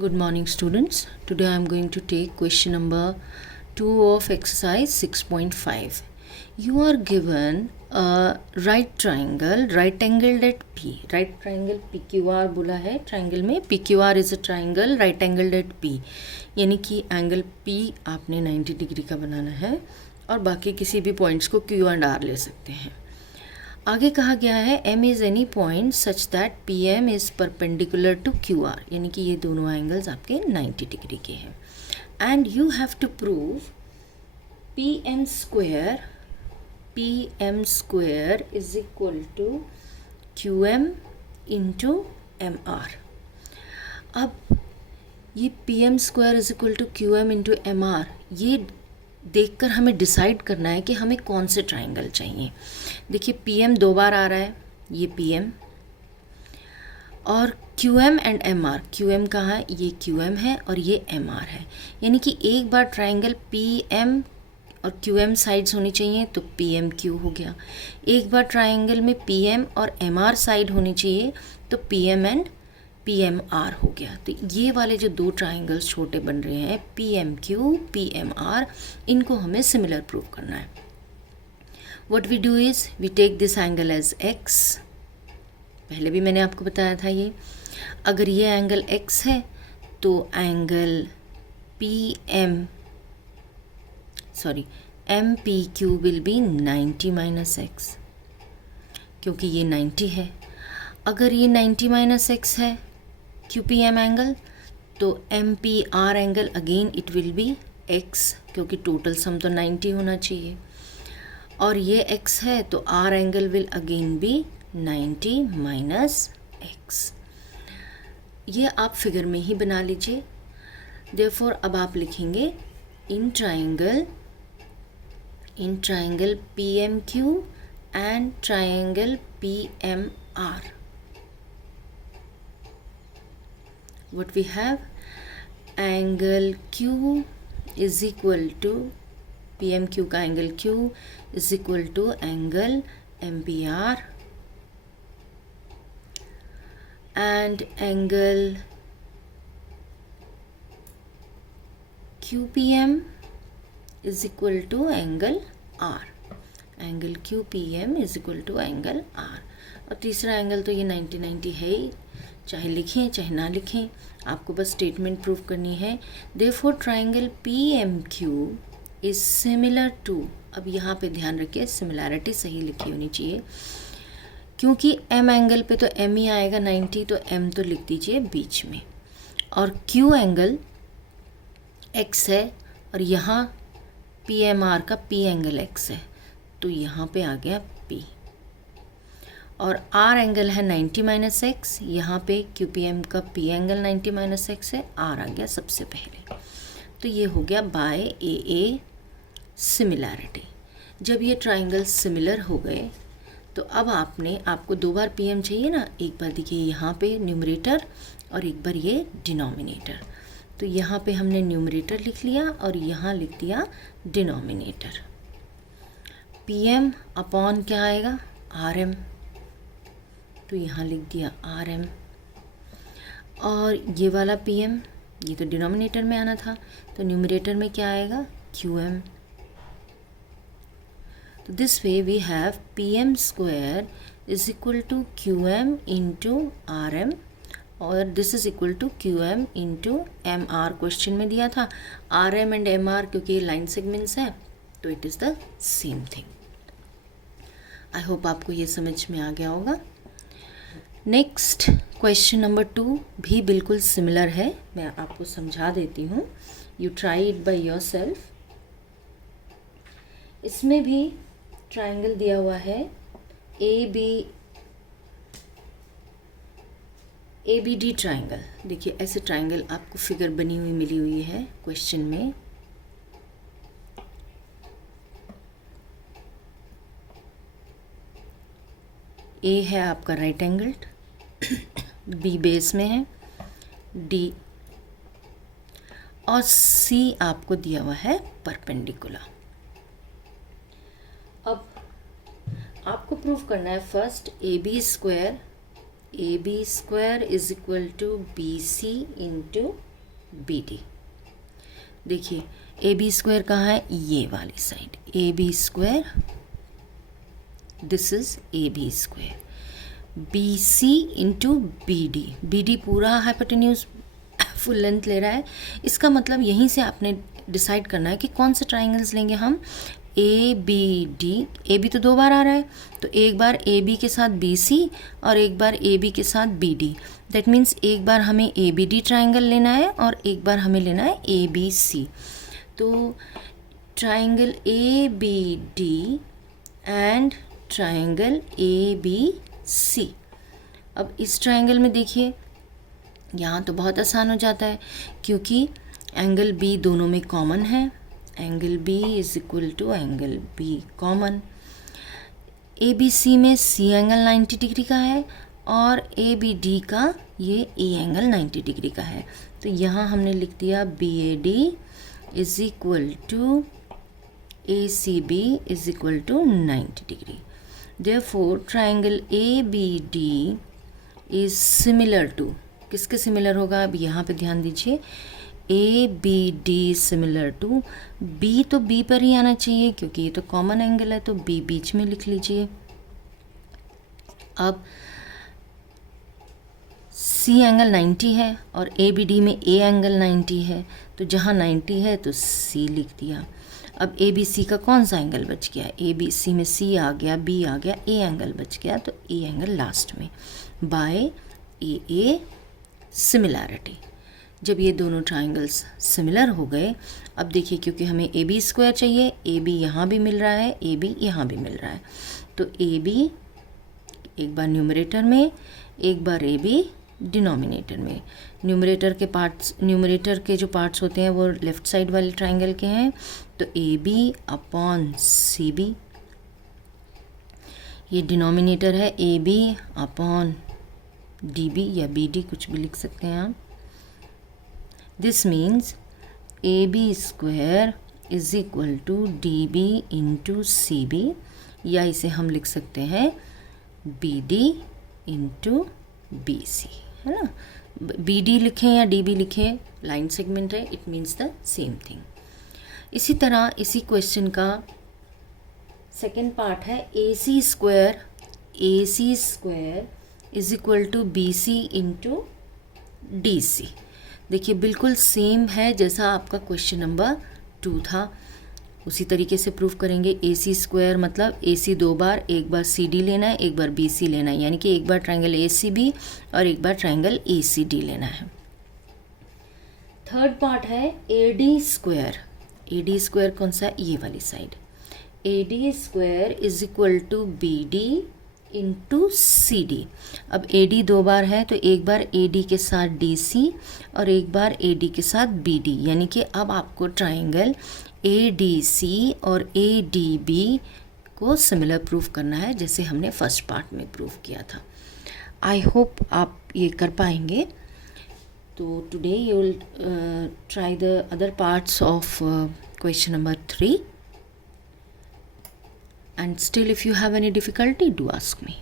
Good morning, students. Today I am going to take question number 2 of exercise 6.5. You are given a right triangle, right angled at P. Right triangle PQR बोला है triangle में PQR is a triangle right angled at P. यानी कि angle P आपने 90 degree का बनाना है और बाकी किसी भी पॉइंट्स को Q and R ले सकते हैं. आगे कहा गया है M is any point such that PM is perpendicular to QR, यानी कि ये दोनों एंगल्स आपके 90 डिग्री के हैं. And you have to prove PM square is equal to QM into MR. अब ये PM square is equal to QM into MR, ये देखकर हमें डिसाइड करना है कि हमें कौन से ट्राइंगल चाहिए. देखिए PM 2 बार आ रहा है, ये PM, और QM एंड MR. QM कहाँ है? ये QM है और ये MR है. यानी कि एक बार ट्राइंगल PM और QM साइड्स होनी चाहिए तो PMQ हो गया. एक बार ट्राइंगल में PM और MR साइड होनी चाहिए तो PM एंड PMR हो गया. तो ये वाले जो दो ट्राइंगल्स छोटे बन रहे हैं PMQ, PMR, इनको हमें सिमिलर प्रूव करना है. What we do is we take this angle as x. पहले भी मैंने आपको बताया था ये. अगर ये एंगल x है तो angle MPQ will be 90 minus x, क्योंकि ये 90 है. अगर ये 90 minus x है QPM एंगल, तो MPR angle again it will be x, क्योंकि टोटल सम तो 90 होना चाहिए. और ये x है तो R angle will again be 90 minus x. ये आप फिगर में ही बना लीजिए. देयरफॉर अब आप लिखेंगे in triangle PMQ and triangle PMR. What we have, angle Q is equal to PMQ का angle Q is equal to angle MPR, and angle QPM is equal to angle R. Angle QPM is equal to angle R. और तीसरा angle तो ये 90 है ही, चाहे लिखें चाहे ना लिखें, आपको बस स्टेटमेंट प्रूव करनी है. Therefore triangle PMQ is similar to, अब यहाँ पे ध्यान रखिए सिमिलैरिटी सही लिखी होनी चाहिए, क्योंकि M एंगल पे तो M ही आएगा 90, तो M तो लिख दीजिए बीच में. और Q एंगल X है और यहाँ PMR का P एंगल X है, तो यहाँ पे आ गया P. और R एंगल है 90 माइनस एक्स, यहाँ पे QPM का P एंगल 90 माइनस एक्स है, R आ गया सबसे पहले. तो ये हो गया बाय AA सिमिलैरिटी. जब ये ट्राइंगल सिमिलर हो गए तो अब आपको 2 बार PM चाहिए ना, एक बार देखिए यहाँ पे न्यूमरेटर और एक बार ये डिनोमिनेटर. तो यहाँ पे हमने न्यूमरेटर लिख लिया और यहाँ लिख दिया डिनोमिनेटर. PM अपॉन क्या आएगा? RM, तो यहाँ लिख दिया RM. और ये वाला PM, ये तो डिनोमिनेटर में आना था, तो न्यूमरेटर में क्या आएगा? QM. तो this way we have PM square is equal to QM into RM, और this is equal to QM into MR. Question में दिया था RM एंड MR, क्योंकि ये लाइन सेगमेंट्स हैं तो it is the same thing. I hope आपको ये समझ में आ गया होगा. नेक्स्ट क्वेश्चन नंबर 2 भी बिल्कुल सिमिलर है, मैं आपको समझा देती हूँ. You try it by yourself. इसमें भी ट्राइंगल दिया हुआ है ABD ट्राइंगल. देखिए ऐसे ट्राइंगल आपको फिगर बनी हुई मिली हुई है क्वेश्चन में. A है आपका राइट एंगल्ड, B बेस में है, D और C आपको दिया हुआ है परपेंडिकुलर. अब आपको प्रूफ करना है first AB square is equal to BC into B D. देखिए ए बी स्क्वायर कहाँ है, ये वाली side, A B square, this is A B square, B C into B D. B D पूरा हाइपोटेन्यूज फुल लेंथ ले रहा है, इसका मतलब यहीं से आपने डिसाइड करना है कि कौन से ट्राइंगल्स लेंगे हम। A B D, A B तो 2 बार आ रहा है, तो एक बार ए बी के साथ बी सी और एक बार ए बी के साथ बी डी। दैट मीन्स एक बार हमें ए बी डी ट्राइंगल लेना है और एक बार हमें लेना है ए बी सी। तो triangle A B D and triangle A B C. अब इस ट्राइंगल में देखिए यहाँ तो बहुत आसान हो जाता है क्योंकि एंगल बी दोनों में कॉमन है। Angle B is equal to angle B common. A B C में सी एंगल 90 डिग्री का है और ए बी डी का ये ए एंगल 90 डिग्री का है। तो यहाँ हमने लिख दिया B A D is equal to A C B is equal to 90 degree. Therefore triangle A B D is similar to, किसके सिमिलर होगा, अब यहाँ पे ध्यान दीजिए, A B D similar to, B तो बी पर ही आना चाहिए क्योंकि ये तो कॉमन एंगल है, तो बी बीच में लिख लीजिए। अब सी एंगल 90 है और ए बी डी में ए एंगल 90 है, तो जहाँ 90 है तो सी लिख दिया। अब ए बी सी का कौन सा एंगल बच गया, ए बी सी में सी आ गया, बी आ गया, ए एंगल बच गया, तो ए एंगल लास्ट में बाय ए सिमिलैरिटी। जब ये दोनों ट्राइंगल्स सिमिलर हो गए, अब देखिए क्योंकि हमें ए बी स्क्वायर चाहिए, ए बी यहाँ भी मिल रहा है, ए बी यहाँ भी मिल रहा है, तो ए बी एक बार न्यूमरेटर में, एक बार ए बी डिनोमिनेटर में। न्यूमरेटर के जो पार्ट्स होते हैं वो लेफ़्ट साइड वाले ट्राइंगल के हैं, तो A B upon C B. ये डिनोमिनेटर है A B upon D B या बी डी, कुछ भी लिख सकते हैं आप। This means A B square is equal to D B into C B, या इसे हम लिख सकते हैं B D into B C, है ना। बी डी लिखें या डी बी लिखें, लाइन सेगमेंट है, it means the same thing. इसी तरह इसी क्वेश्चन का सेकेंड पार्ट है A C square is equal to B C into D C. देखिए बिल्कुल सेम है जैसा आपका क्वेश्चन नंबर 2 था, उसी तरीके से प्रूफ करेंगे। ए सी स्क्वायर मतलब ए सी 2 बार, एक बार सी डी लेना है, एक बार बी सी लेना है, यानी कि एक बार ट्राइंगल ए सी बी और एक बार ट्राइंगल ए सी डी लेना है। थर्ड पार्ट है A D square. A D square कौन सा, ये वाली side. A D square is equal to B D into C D. अब ए डी 2 बार है, तो एक बार ए डी के साथ डी सी और एक बार ए डी के साथ बी डी, यानी कि अब आपको ट्राइंगल ए डी सी और ए डी बी को सिमिलर प्रूफ करना है जैसे हमने फर्स्ट पार्ट में प्रूफ किया था। आई होप आप ये कर पाएंगे। तो today you will try the other parts of question number 3, and still if you have any difficulty, do ask me.